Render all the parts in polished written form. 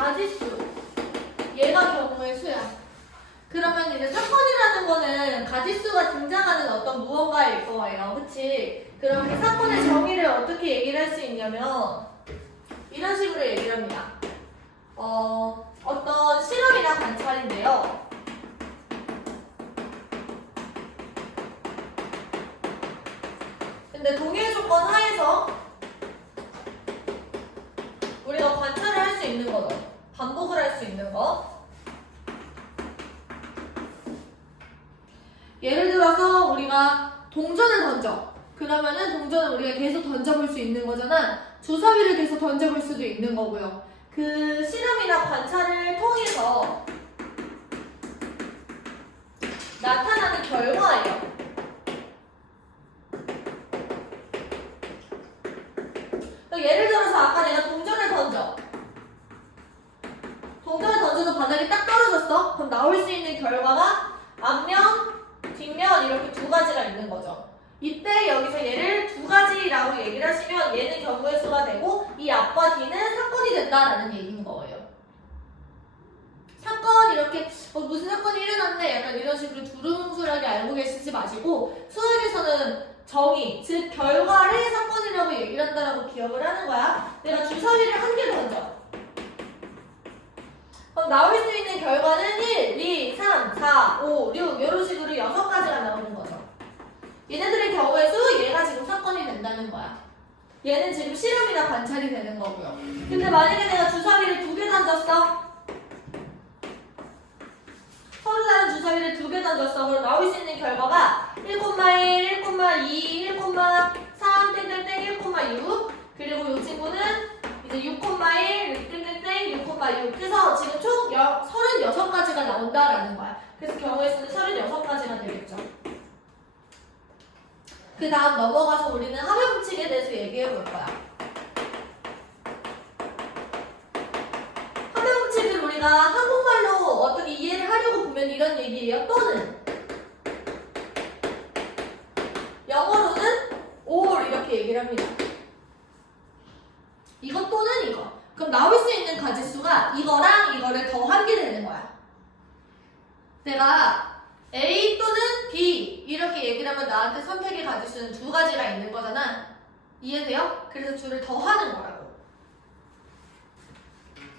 가지수. 얘가 경우의 수야. 그러면 이제 사건이라는 거는 가지수가 등장하는 어떤 무언가일 거예요. 그치? 그럼 그 사건의 정의를 어떻게 얘기를 할 수 있냐면 이런 식으로 얘기를 합니다. 어떤 실험이나 관찰인데요. 근데 동일 조건 하에서 우리가 관찰을 할 수 있는 거죠. 반복을 할 수 있는 거. 예를 들어서 우리가 동전을 던져. 그러면은 동전을 우리가 계속 던져볼 수 있는 거잖아. 주사위를 계속 던져볼 수도 있는 거고요. 그 실험이나 관찰을 통해서 나타나는 결과예요. 예를 들어서 아까 내가 동전을 던져. 동전을 던져서 바닥에 딱 떨어졌어. 그럼 나올 수 있는 결과가 앞면, 뒷면 이렇게 두 가지가 있는 거죠. 이때 여기서 얘를 두 가지라고 얘기를 하시면 얘는 경우의 수가 되고 이 앞과 뒤는 사건이 된다라는 얘기인 거예요. 사건 이렇게 무슨 사건이 일어났네 약간 이런 식으로 두루뭉술하게 알고 계시지 마시고 수학에서는 정의, 즉 결과를 사건이라고 얘기를 한다라고 기억을 하는 거야. 내가 주사위를 한 개 던져. 그럼 나올 수 있는 결과는 1, 2, 3, 4, 5, 6 이런 식으로 6가지가 나오는 거죠. 얘네들의 경우의 수, 얘가 지금 사건이 된다는 거야. 얘는 지금 실험이나 관찰이 되는 거고요. 근데 만약에 내가 주사위를 2개 던졌어. 서로 다른 주사위를 2개 던졌어. 그럼 나올 수 있는 결과가 1,1, 1,2, 1,3, 땡땡땡, 1,6 그리고 이 친구는 이제 6,1, 땡땡땡, 6,6 그래서 지금 총 36가지가 나온다라는 거야. 그래서 경우의 수는 36가지가 되겠죠. 그 다음 넘어가서 우리는 합의 법칙에 대해서 얘기해 볼 거야. 합의 법칙을 우리가 한국말로 어떻게 이해를 하려고 보면 이런 얘기예요. 또는 영어로는 or 이렇게 얘기를 합니다. 이거 또는 이거. 그럼 나올 수 있는 가지수가 이거랑 이거를 더한 게 되는 거야. 내가 A 또는 B 이렇게 얘기를 하면 나한테 선택의 가지수는 2가지가 있는 거잖아. 이해돼요? 그래서 둘을 더하는 거라고.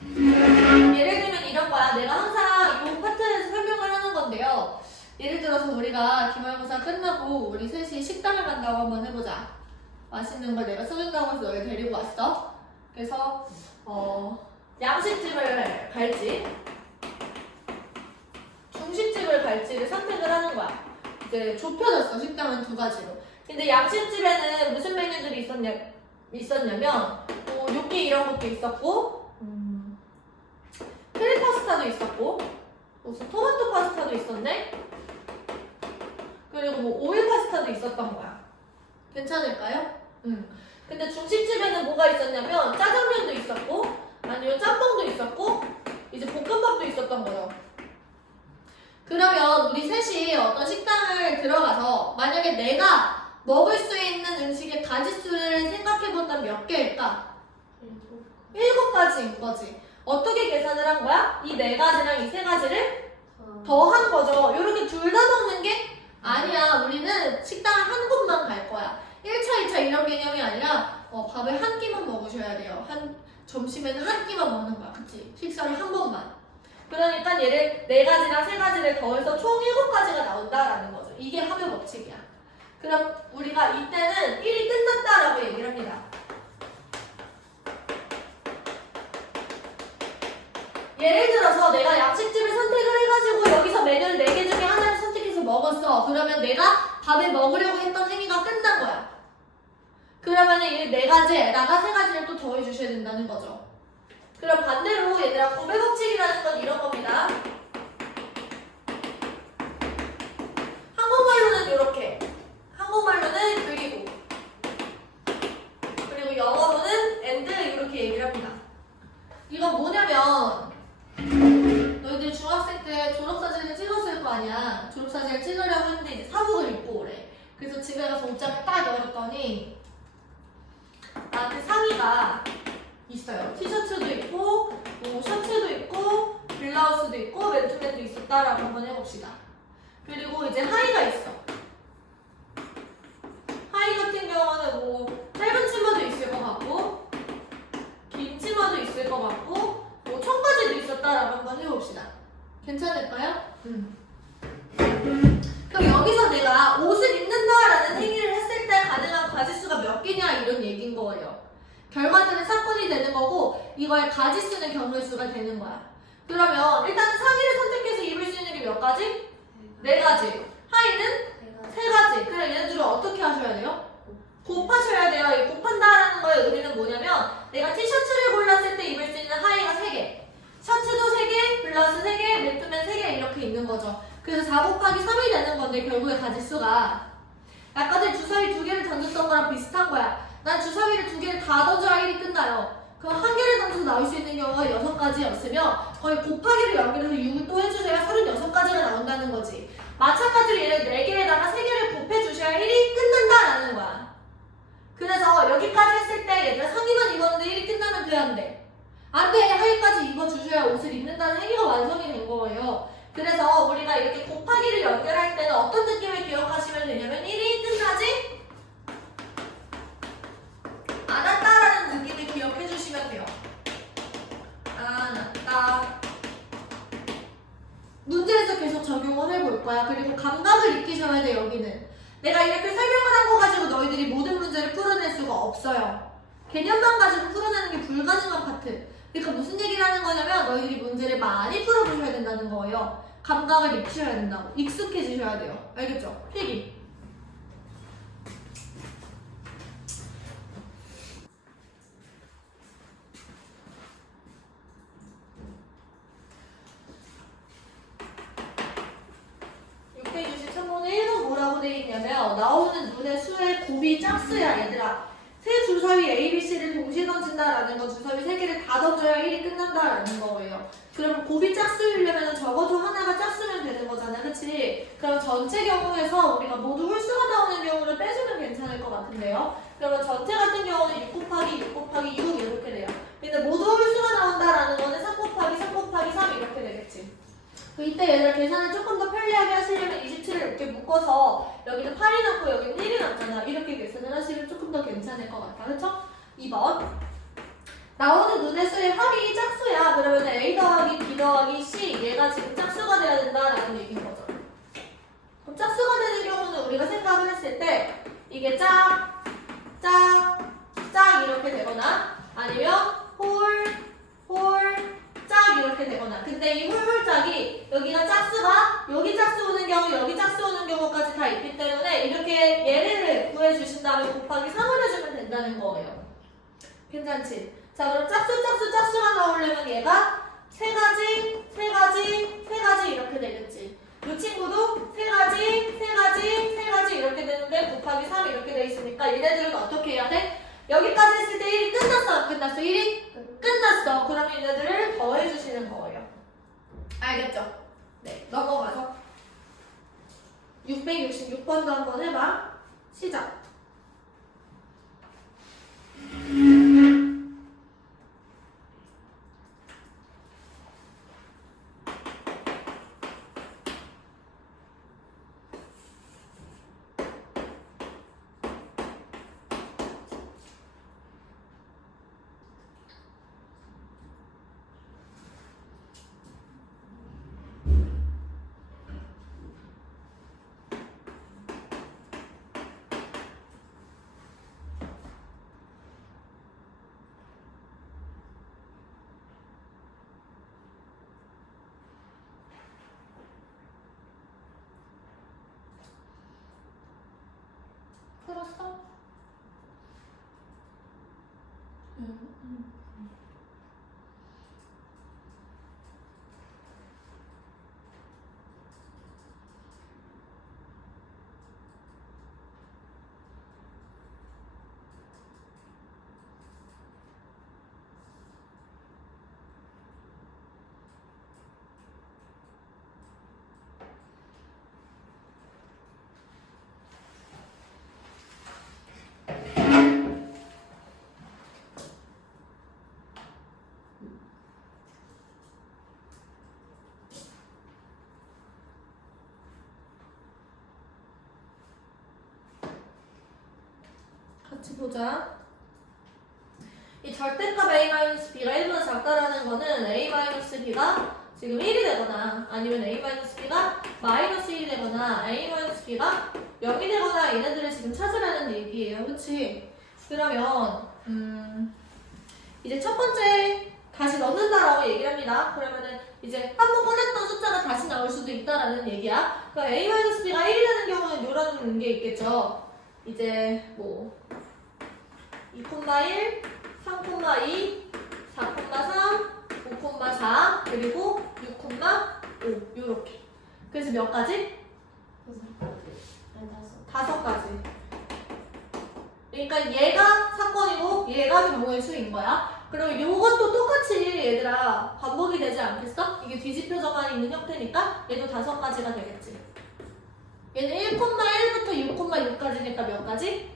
예를 들면 이런 거야. 내가 항상 이 파트에서 설명을 하는 건데요. 예를 들어서 우리가 기말고사 끝나고 우리 셋이 식당을 간다고 한번 해보자. 맛있는 걸 내가 쏘준다고 해서 너를 데리고 왔어. 그래서 양식집을 갈지 중식집을 갈지를 선택을 하는 거야. 이제 좁혀졌어. 식당은 2가지로. 근데 양식집에는 무슨 메뉴들이 있었냐면 요끼 이런 것도 있었고 크림 파스타도 있었고 무슨 토마토 파스타도 있었네. 그리고 뭐 오일 파스타도 있었던 거야. 괜찮을까요? 근데 중식집에는 뭐가 있었냐면 짜장면도 있었고 아니면 짬뽕도 있었고 이제 볶음밥도 있었던 거예요. 그러면 우리 셋이 어떤 식당을 들어가서 만약에 내가 먹을 수 있는 음식의 가지수를 생각해본다면 몇 개일까? 7가지인 거지. 어떻게 계산을 한 거야? 이 4가지랑 이 3가지를 더한 거죠. 이렇게 둘 다 먹는 게 아니야. 우리는 식당을 한 곳만 갈 거야. 1차, 2차 이런 개념이 아니라 밥을 한 끼만 먹으셔야 돼요. 점심에는 한 끼만 먹는 거야. 그치? 식사를 한 번만. 그러니까 얘를 4가지랑 3가지를 더해서 총 7가지가 나온다라는 거죠. 이게 합의 법칙이야. 그럼 우리가 이때는 1이 끝났다라고 얘기를 합니다. 예를 들어서 내가 양식집을 선택을 해가지고 여기서 메뉴를 4개 중에 하나를 선택해서 먹었어. 그러면 내가 밥을 먹으려고 했던 행위가 끝난 거야. 그러면 이 4가지에다가 3가지를 또 더해주셔야 된다는 거죠. 그럼 반대로 얘들아 구배 법칙이라는 건 이런 겁니다. 한국말로는 이렇게, 한국말로는 그리고 영어로는 and 이렇게 얘기를 합니다. 이건 뭐냐면 너희들 중학생 때 졸업사진을 찍었을 거 아니야. 졸업사진을 찍으려고 했는데 이제 사복을 입고 오래. 그래서 집에 가서 옷장을 딱 열었더니 나한테 상의가 있어요. 티셔츠도 있고 뭐 뭐 셔츠도 있고 블라우스도 있고 맨투맨도 있었다라고 한번 해봅시다. 그리고 이제 하의가 있어. 하의 같은 경우는 뭐 짧은 치마도 있을 것 같고 긴 치마도 있을 것 같고 뭐 청바지도 있었다라고 한번 해봅시다. 괜찮을까요? 그럼 여기서 내가 옷을 입는다라는 행위를 했을 때 가능한 가지수가 몇 개냐 이런 얘기인 거예요. 결과들은 사건이 되는 거고 이거의 가지수는 경우수가 되는 거야. 그러면 일단 상의를 선택해서 입을 수 있는 게 몇 가지? 네 가지. 하의는 세 가지. 그럼 얘네들을 어떻게 하셔야 돼요? 곱하셔야 돼요. 이 곱한다라는 거의 의미는 뭐냐면 내가 티셔츠를 골랐을 때 입을 수 있는 하의가 3개, 셔츠도 3개, 블라우스 3개, 맨투맨 3개 이렇게 있는 거죠. 그래서 4 곱하기 3이 되는 건데 결국에 가지수가 아까 전에 주사위 2개를 던졌던 거랑 비슷한 거야. 난 주사위를 2개를 다 던져야 1이 끝나요. 그럼 1개를 던져서 나올 수 있는 경우가 6가지였으면 거의 곱하기를 연결해서 6을 또 해주셔야 36가지가 나온다는 거지. 마찬가지로 얘를 4개에다가 3개를 곱해주셔야 1이 끝난다라는 거야. 그래서 여기까지 했을 때 얘들아 상의만 입었는데 1이 끝나면 돼 안 돼? 안 돼. 하의까지 입어주셔야 옷을 입는다는 행위가 완성이 된 거예요. 그래서 우리가 이렇게 곱하기를 연결할 때는 어떤 느낌을 기억하시면 되냐면 1이 끝나지 않았다라는 느낌을 기억해 주시면 돼요. 않았다. 문제에서 계속 적용을 해볼 거야. 그리고 감각을 익히셔야 돼. 여기는 내가 이렇게 설명을 한 거 가지고 너희들이 모든 문제를 풀어낼 수가 없어요. 개념만 가지고 풀어내는 게 불가능한 파트. 그러니까 무슨 얘기를 하는 거냐면 너희들이 문제를 많이 풀어보셔야 된다는 거예요. 감각을 익히셔야 된다고. 익숙해지셔야 돼요. 알겠죠? 필기. 나오는 눈의 수의 곱이 짝수야 얘들아. 세 주사위 A, B, C를 동시에 던진다라는 건 주사위 3개를 다 던져야 1이 끝난다라는 거예요. 그럼 곱이 짝수이려면 적어도 하나가 짝수면 되는 거잖아. 그치? 그럼 전체 경우에서 우리가 모두 홀수가 나오는 경우를 빼주면 괜찮을 것 같은데요. 그러면 전체 같은 경우는 6 곱하기 6 곱하기 6 이렇게 돼요. 근데 모두 홀수가 나온다라는 거는 3 곱하기 3 곱하기 3 이렇게 되겠지. 이때 얘들아 계산을 조금 더 편리하게 하시려면 27을 이렇게 묶어서 여기는 8이 남고 여기는 1이 남잖아. 이렇게 계산을 하시면 조금 더 괜찮을 것 같아. 그렇죠? 2번 나오는 눈의 수의 합이 짝수야. 그러면 A 더하기 B 더하기 C 얘가 지금 짝수가 돼야 된다라는 얘기인 거죠. 그럼 짝수가 되는 경우는 우리가 생각을 했을 때 이게 짝, 짝, 짝 이렇게 되거나 아니면 홀, 짝 이렇게 되거나. 근데 이 홀짝이 여기가 짝수가 여기 짝수 오는 경우 여기 짝수 오는 경우까지 다 있기 때문에 이렇게 얘를 구해주신 다음에 곱하기 3을 해주면 된다는 거예요. 괜찮지? 자 그럼 짝수가 나오려면 얘가 세 가지 이렇게 되겠지. 이 친구도 세 가지 이렇게 되는데 곱하기 3 이렇게 돼 있으니까 얘네들은 어떻게 해야 돼? 여기까지 했을 때 1이 끝났어 안 끝났어? 1이 끝났어. 그러면 얘네들을 더해주시는 거예요. 알겠죠? 네, 넘어가서 666번도 한번 해봐. 시작. 풀었어? 같이 보자. 이 절대값 a-b가 1보다 작다라는 거는 a-b가 지금 1이 되거나 아니면 a-b가 -1이 되거나 a-b가 0이 되거나 얘네들을 지금 찾으라는 얘기예요. 그치? 그러면 이제 첫 번째 다시 넣는다라고 얘기를 합니다. 그러면은 이제 한 번 꺼냈던 숫자가 다시 나올 수도 있다라는 얘기야. 그러니까 a-b가 1이 되는 경우는 이런 게 있겠죠. 이제 뭐 2,1, 3,2, 4,3, 5,4 그리고 6,5 요렇게. 그래서 몇 가지? 5가지. 그러니까 얘가 사건이고 얘가 경우의 수인 거야. 그럼 요것도 똑같이 얘들아 반복이 되지 않겠어? 이게 뒤집혀져만 있는 형태니까 얘도 5가지가 되겠지. 얘는 1,1부터 6,6까지니까 몇 가지?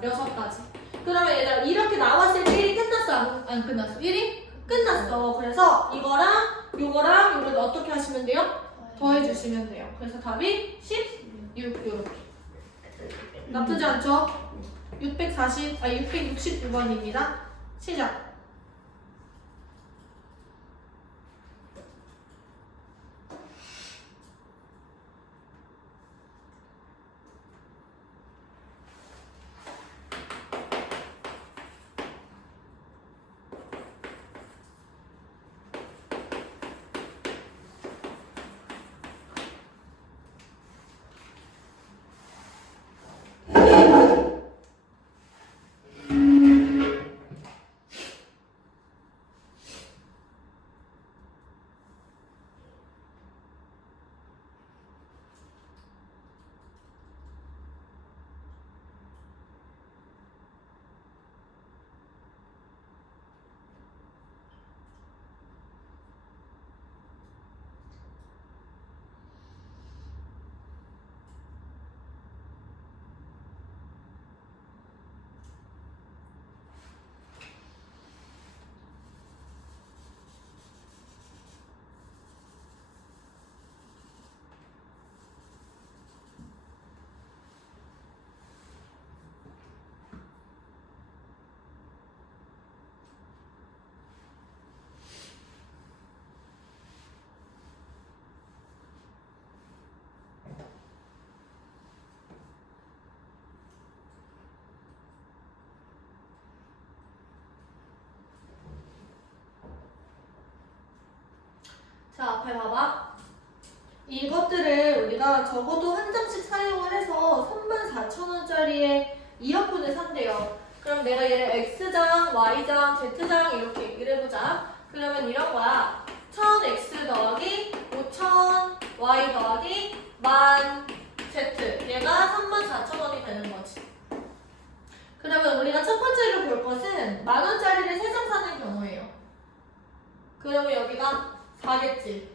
6가지. 그러면 얘들아 이렇게 나왔을 때 1이 끝났어? 안 끝났어? 1이 끝났어. 그래서 이거랑 요거를 어떻게 하시면 돼요? 더해주시면 돼요. 그래서 답이 16 요렇게. 나쁘지 않죠? 662번입니다. 시작. 자, 앞에 봐봐. 이것들을 우리가 적어도 한 장씩 사용을 해서 34,000원짜리의 이어폰을 산대요. 그럼 내가 얘를 X장, Y장, Z장 이렇게 얘기를 해보자. 그러면 이런 거야. 1000X 더하기 5000Y 더하기 10,000Z. 얘가 34,000원이 되는 거지. 그러면 우리가 첫 번째로 볼 것은 10,000원짜리를 3장 사는 경우예요. 그러면 여기가 4겠지.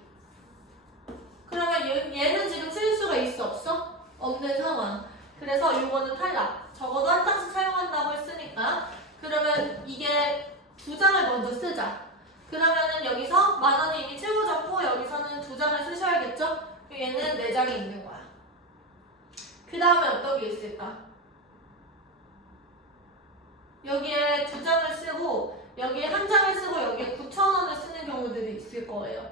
그러면 얘는 지금 쓸 수가 있어 없어? 없는 상황. 그래서 이거는 탈락. 적어도 한 장씩 사용한다고 했으니까. 그러면 이게 2장을 먼저 쓰자. 그러면은 여기서 10,000원이 이미 채워졌고 여기서는 2장을 쓰셔야겠죠? 얘는 4장이 있는 거야. 그 다음에 어떤 게 있을까? 여기에 2장을 쓰고 여기에 1장을 쓰고 여기에 9,000원을 쓰는 경우들이 있을 거예요.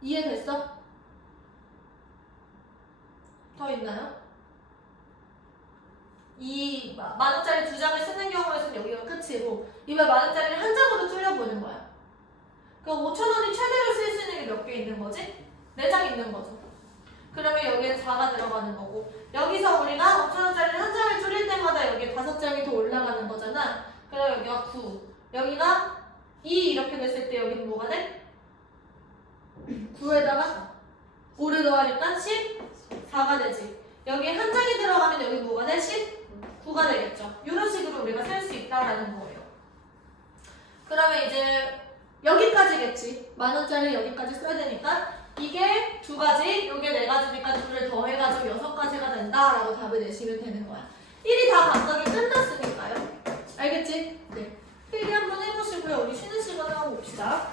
이해됐어? 더 있나요? 이 10,000원짜리 2장을 쓰는 경우에서는 여기가 끝이고 이번 10,000원짜리를 1장으로 줄여보는 거야. 그럼 5,000원이 최대로 쓸 수 있는 게 몇 개 있는 거지? 4장 있는 거죠. 그러면 여기에 4가 들어가는 거고 여기서 우리가 5,000원짜리를 1장을 줄일 때마다 여기에 5장이 더 올라가는 거잖아. 그럼 여기가 9 여기가 2 이렇게 됐을 때 여기는 뭐가 돼? 9에다가 5를 더하니까 14가 되지. 여기에 1장이 들어가면 여기 뭐가 돼? 19가 되겠죠. 이런 식으로 우리가 쓸 수 있다라는 거예요. 그러면 이제 여기까지겠지. 10,000원짜리 여기까지 써야 되니까 이게 2가지, 요게 4가지니까 2를 더해가지고 6가지가 된다라고 답을 내시면 되는 거야. 1이 다 각각이 끝났으니까요. 알겠지? 네. 필기 한번 해보시고요. 우리 쉬는 시간에 하고 봅시다.